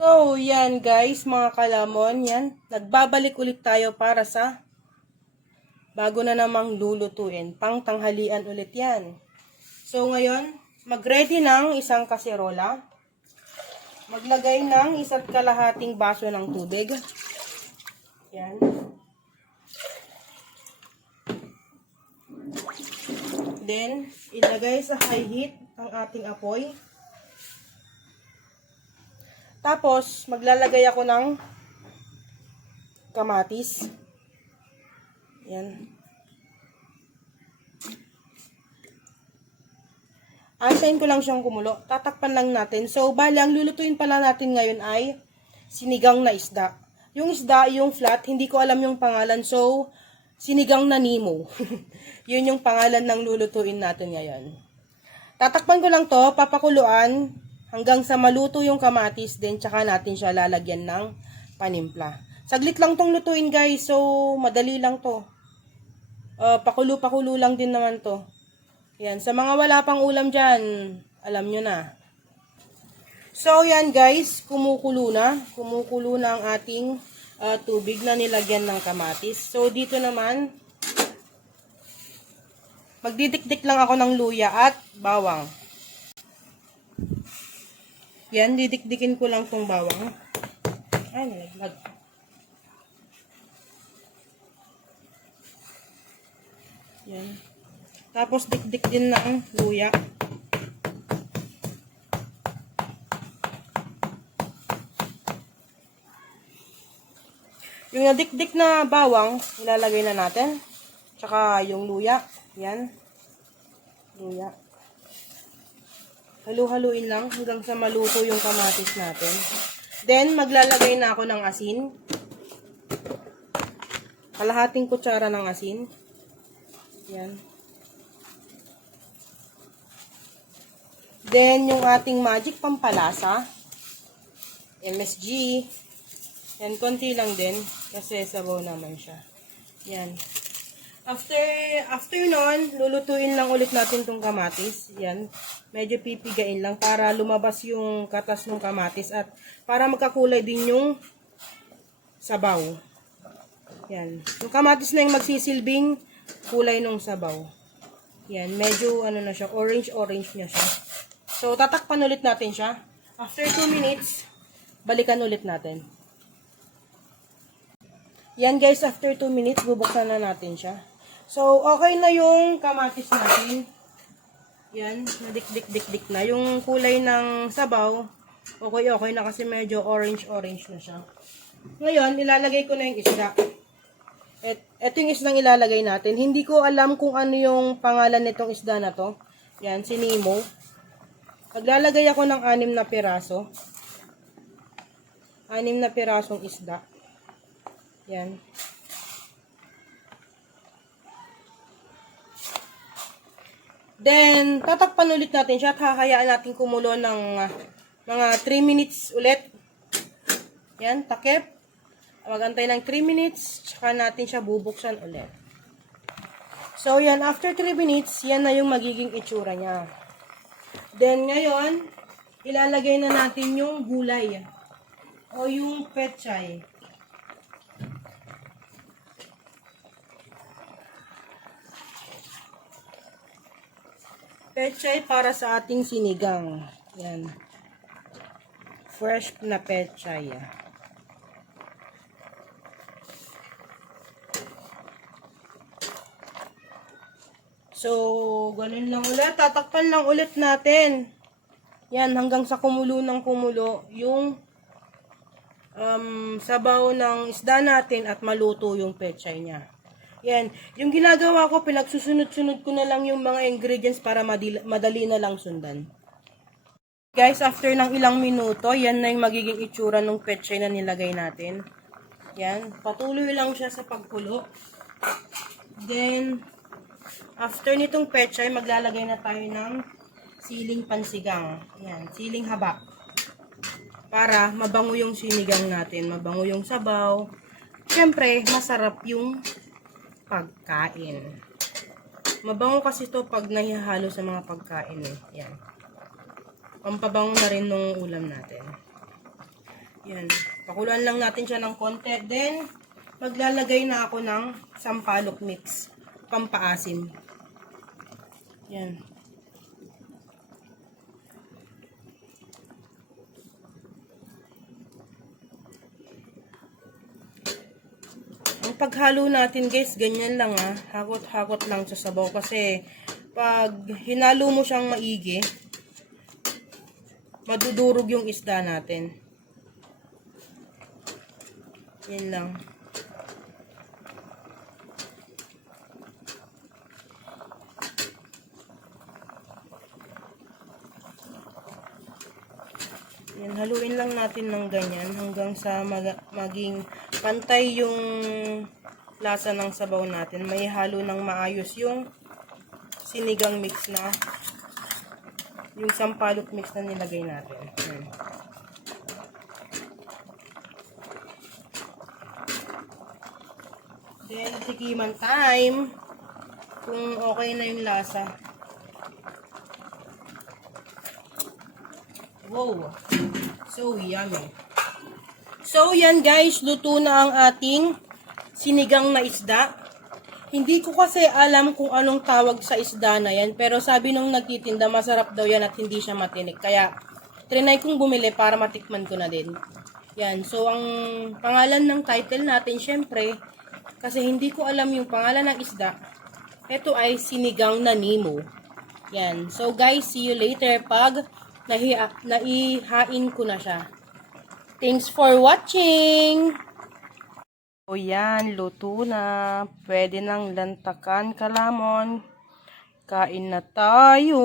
So, yan guys, mga kalamon, yan. Nagbabalik ulit tayo para sa bago na namang lulutuin. Pang tanghalian ulit yan. So, ngayon, mag-ready ng isang kaserola. Maglagay ng 1 kalahating baso ng tubig. Yan. Then, ilagay sa high heat ang ating apoy. Tapos, maglalagay ako ng kamatis. Yan. Antayin ko lang siyang kumulo. Tatakpan lang natin. So, bali, ang lulutuin pala natin ngayon ay sinigang na isda. Yung isda, yung flat, hindi ko alam yung pangalan. So, sinigang na Nemo. Yun yung pangalan ng lulutuin natin ngayon. Tatakpan ko lang to, papakuluan, hanggang sa maluto yung kamatis, then tsaka natin siya lalagyan ng panimpla. Saglit lang tong lutuin guys, so madali lang to. Pakulo-pakulo lang din naman to. Yan, sa mga wala pang ulam dyan, alam nyo na. So yan guys, kumukulo na ang ating tubig na nilagyan ng kamatis. So dito naman, magdidikdik lang ako ng luya at bawang. Yan, didikdikin ko lang tong bawang. Ay, nalaglag. Yan. Tapos, dikdik din ng luya. Yung nadikdik na bawang, ilalagay na natin. Tsaka yung luya. Yan. Luya. Halu-haluin lang hanggang sa maluto yung kamatis natin. Then, maglalagay na ako ng asin. Kalahating kutsara ng asin. Yan. Then, yung ating magic pampalasa. MSG. Yan, konti lang din. Kasi sabaw naman siya. Yan. After nun, lulutuin lang ulit natin tong kamatis. Yan. Medyo pipigain lang para lumabas yung katas ng kamatis at para magkakulay din yung sabaw. Yan. Yung kamatis na yung magsisilbing kulay ng sabaw. Yan. Medyo ano na siya, orange na siya. So, tatakpan ulit natin siya. After 2 minutes, balikan ulit natin. Yan guys, after 2 minutes, bubuksan na natin siya. So, okay na yung kamatis natin. Yan, nadikdik-dik-dik na. Yung kulay ng sabaw, okay na kasi medyo orange na siya. Ngayon, ilalagay ko na yung isda. Ito yung isdang ilalagay natin. Hindi ko alam kung ano yung pangalan nitong isda na to. Yan, si Nemo. Maglalagay ako ng 6 na piraso. 6 na pirasong isda. Yan. Then, tatakpan ulit natin siya at hahayaan natin kumulo ng mga 3 minutes ulit. Yan, takip. Magantay ng 3 minutes, tsaka natin siya bubuksan ulit. So, yan, after 3 minutes, yan na yung magiging itsura niya. Then, ngayon, ilalagay na natin yung gulay o yung pechay. Pechay para sa ating sinigang. Yan. Fresh na pechay. So, ganun lang ulit. Tatakpan lang ulit natin. Yan, hanggang sa kumulo ng kumulo yung sabaw ng isda natin at maluto yung pechay niya. Yan. Yung ginagawa ko, pinagsusunod-sunod ko na lang yung mga ingredients para madali na lang sundan. Guys, after ng ilang minuto, yan na yung magiging itsura ng pechay na nilagay natin. Yan. Patuloy lang siya sa pagkulo. Then, after nitong pechay, maglalagay na tayo ng siling pansigang. Yan. Siling haba. Para mabango yung sinigang natin. Mabango yung sabaw. Siyempre, masarap yung pagkain. Mabango kasi to pag nahihalo sa mga pagkain. Yan. Pampabango na rin nung ulam natin. Yan. Pakuluan lang natin siya ng konti. Then, maglalagay na ako ng sampalok mix. Pampaasim. Yan. Ang paghalo natin guys, ganyan lang Hakot-hakot lang sa sabaw. Kasi, pag hinalo mo siyang maigi, madudurog yung isda natin. Yan lang. Yan, haluin lang natin ng ganyan hanggang sa maging pantay yung lasa ng sabaw natin. May halo ng maayos yung sinigang mix na, yung sampalok mix na nilagay natin. Yan. Then, tikiman time kung okay na yung lasa. Wow! So yummy. So yan guys, luto na ang ating sinigang na isda. Hindi ko kasi alam kung anong tawag sa isda na yan, pero sabi nung nagtitinda, masarap daw yan at hindi siya matinik. Kaya, trinay kong bumili para matikman ko na din. Yan, so ang pangalan ng title natin, syempre, kasi hindi ko alam yung pangalan ng isda, ito ay sinigang na Nemo. Yan, so guys, see you later pag naihain ko na siya. Thanks for watching! O yan, luto na. Pwede nang lantakan, kalamon. Kain na tayo.